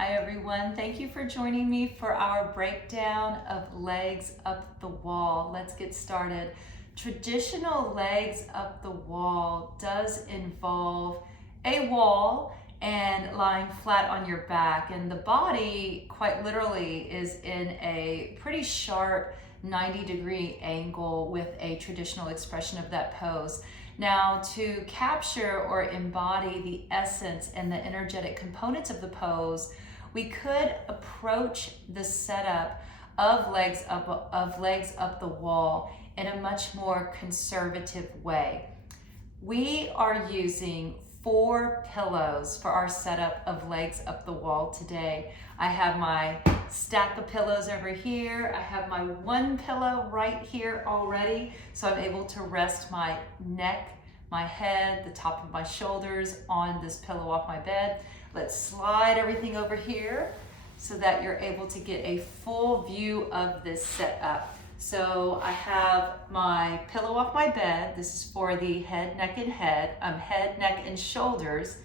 Hi everyone, thank you for joining me for our breakdown of legs up the wall. Let's get started. Traditional legs up the wall does involve a wall and lying flat on your back, and the body quite literally is in a pretty sharp 90-degree angle with a traditional expression of that pose. Now, to capture or embody the essence and the energetic components of the pose, we could approach the setup of legs up the wall in a much more conservative way. We are using 4 pillows for our setup of legs up the wall today. I have my stack of pillows over here. I have my 1 pillow right here already, so I'm able to rest my neck, my head, the top of my shoulders on this pillow off my bed. Let's slide everything over here so that you're able to get a full view of this setup. So I have my pillow off my bed. This is for the head, neck, and shoulders.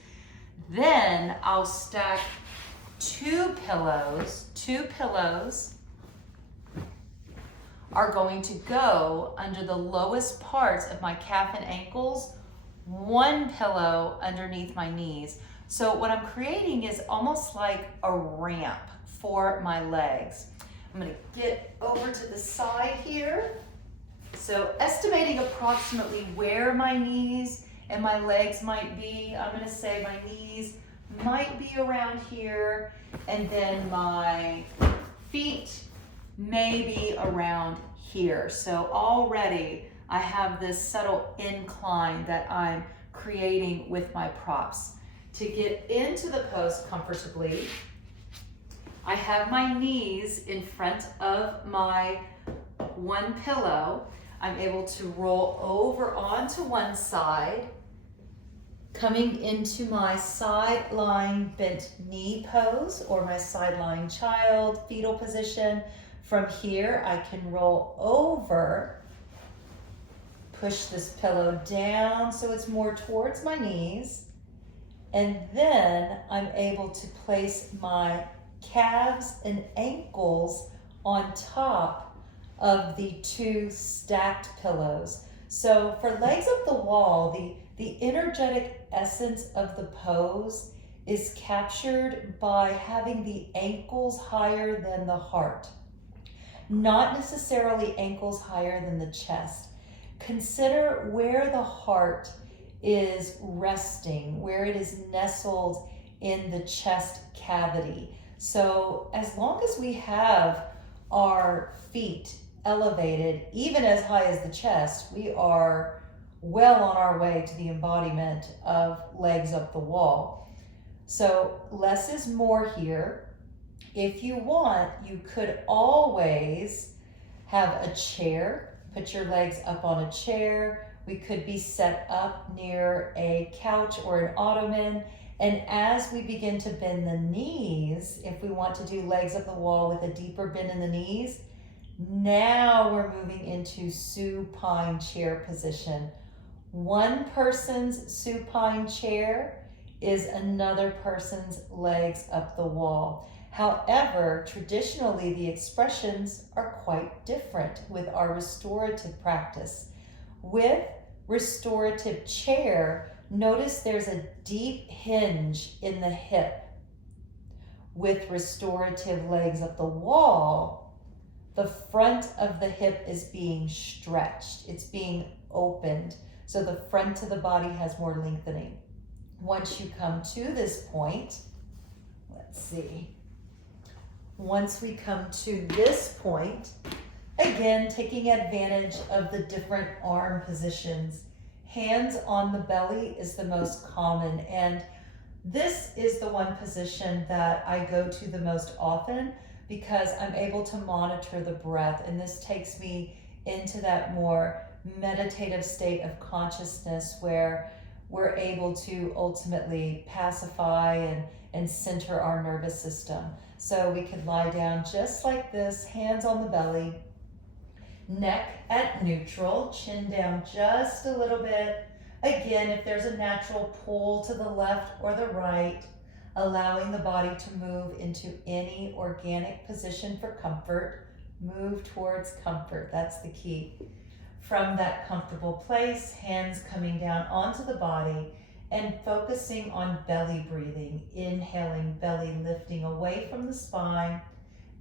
Then I'll stack 2 pillows. 2 pillows are going to go under the lowest parts of my calf and ankles, 1 pillow underneath my knees. So what I'm creating is almost like a ramp for my legs. I'm going to get over to the side here. So estimating approximately where my knees and my legs might be, I'm going to say my knees might be around here, and then my feet may be around here. So already I have this subtle incline that I'm creating with my props. To get into the pose comfortably, I have my knees in front of my 1 pillow. I'm able to roll over onto one side, coming into my side lying bent knee pose or my side lying child fetal position. From here, I can roll over, push this pillow down so it's more towards my knees, and then I'm able to place my calves and ankles on top of the 2 stacked pillows. So for legs up the wall, the energetic essence of the pose is captured by having the ankles higher than the heart, not necessarily ankles higher than the chest. Consider where the heart is resting, where it is nestled in the chest cavity. So as long as we have our feet elevated, even as high as the chest, we are well on our way to the embodiment of legs up the wall. So less is more here. If you want, you could always have a chair, put your legs up on a chair. We could be set up near a couch or an ottoman. And as we begin to bend the knees, if we want to do legs up the wall with a deeper bend in the knees, now we're moving into supine chair position. One person's supine chair is another person's legs up the wall. However, traditionally the expressions are quite different with our restorative practice. With restorative chair, notice there's a deep hinge in the hip. With restorative legs up the wall, the front of the hip is being stretched. It's being opened. So the front of the body has more lengthening. Once you come to this point, let's see. Once we come to this point, again, taking advantage of the different arm positions. Hands on the belly is the most common, and this is the one position that I go to the most often because I'm able to monitor the breath, and this takes me into that more meditative state of consciousness where we're able to ultimately pacify and center our nervous system. So we could lie down just like this, hands on the belly, neck at neutral, chin down just a little bit. Again, if there's a natural pull to the left or the right, allowing the body to move into any organic position for comfort. Move towards comfort, that's the key. From that comfortable place, hands coming down onto the body and focusing on belly breathing. Inhaling, belly lifting away from the spine.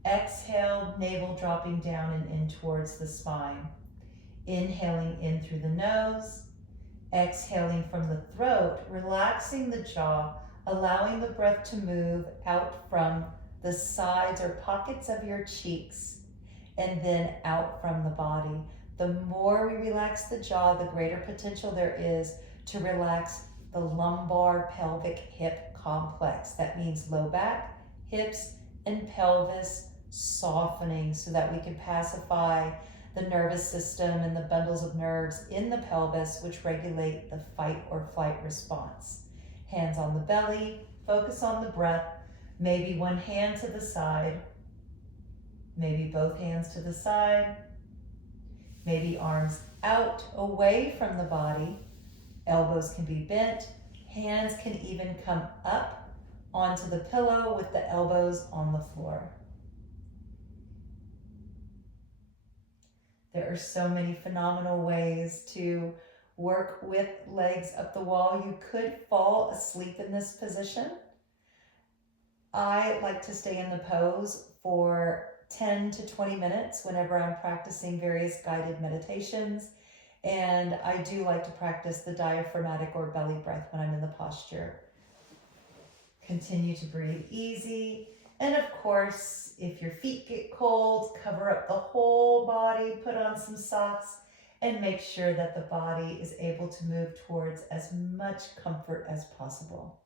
Exhale, navel dropping down and in towards the spine. Inhaling in through the nose. Exhaling from the throat, relaxing the jaw, allowing the breath to move out from the sides or pockets of your cheeks and then out from the body. The more we relax the jaw, the greater potential there is to relax the lumbar pelvic hip complex. That means low back, hips, and pelvis softening so that we can pacify the nervous system and the bundles of nerves in the pelvis, which regulate the fight or flight response. Hands on the belly, focus on the breath, maybe one hand to the side, maybe both hands to the side, maybe arms out away from the body, elbows can be bent, hands can even come up onto the pillow with the elbows on the floor. There are so many phenomenal ways to work with legs up the wall. You could fall asleep in this position. I like to stay in the pose for 10 to 20 minutes whenever I'm practicing various guided meditations. And I do like to practice the diaphragmatic or belly breath when I'm in the posture. Continue to breathe easy. And of course, if your feet get cold, cover up the whole body, put on some socks, and make sure that the body is able to move towards as much comfort as possible.